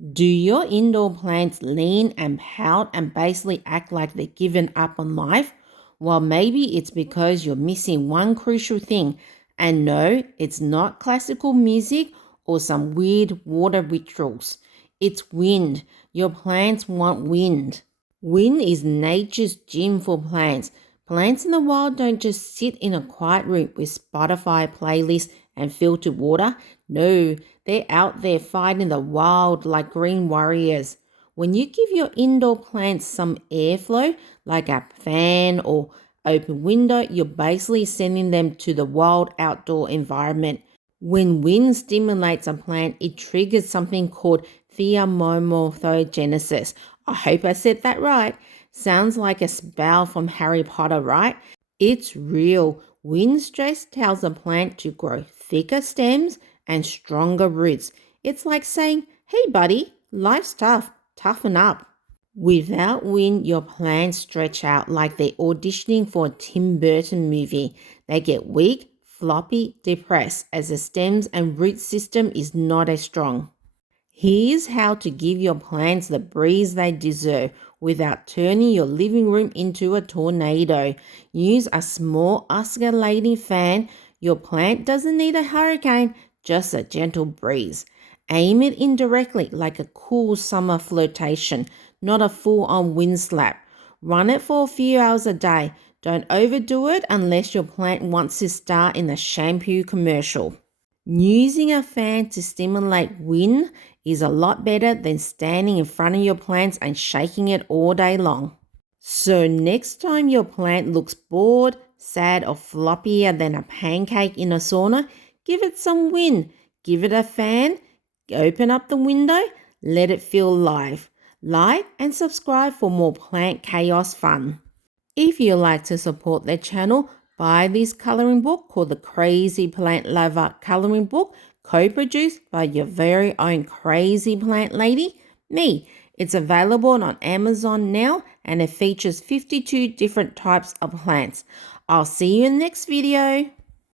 Do your indoor plants lean and pout and basically act like they're given up on life? Well, maybe it's because you're missing one crucial thing. And no, it's not classical music or some weird water rituals. It's wind. Your plants want wind. Wind is nature's gym for plants. Plants in the wild don't just sit in a quiet room with Spotify playlists and filtered water. No, they're out there fighting the wild like green warriors. When you give your indoor plants some airflow, like a fan or open window, you're basically sending them to the wild outdoor environment. When wind stimulates a plant, it triggers something called Thigmomorphogenesis. I hope I said that right. Sounds like a spell from Harry Potter, right? It's real. Wind stress tells a plant to grow thicker stems and stronger roots. It's like saying, hey buddy, life's tough, toughen up. Without wind, your plants stretch out like they're auditioning for a Tim Burton movie. They get weak, floppy, depressed as the stems and root system is not as strong. Here's how to give your plants the breeze they deserve without turning your living room into a tornado. Use a small oscillating fan. Your plant doesn't need a hurricane, just a gentle breeze. Aim it indirectly like a cool summer flirtation, not a full-on wind slap. Run it for a few hours a day. Don't overdo it unless your plant wants to star in a shampoo commercial. Using a fan to stimulate wind is a lot better than standing in front of your plants and shaking it all day long. So next time your plant looks bored, sad, or floppier than a pancake in a sauna, give it some wind. Give it a fan, open up the window, let it feel live. Like and subscribe for more plant chaos fun. If you like to support the channel, buy this coloring book called the Crazy Plant Lover Coloring Book, co-produced by your very own crazy plant lady, me. It's available on Amazon now and it features 52 different types of plants. I'll see you in the next video.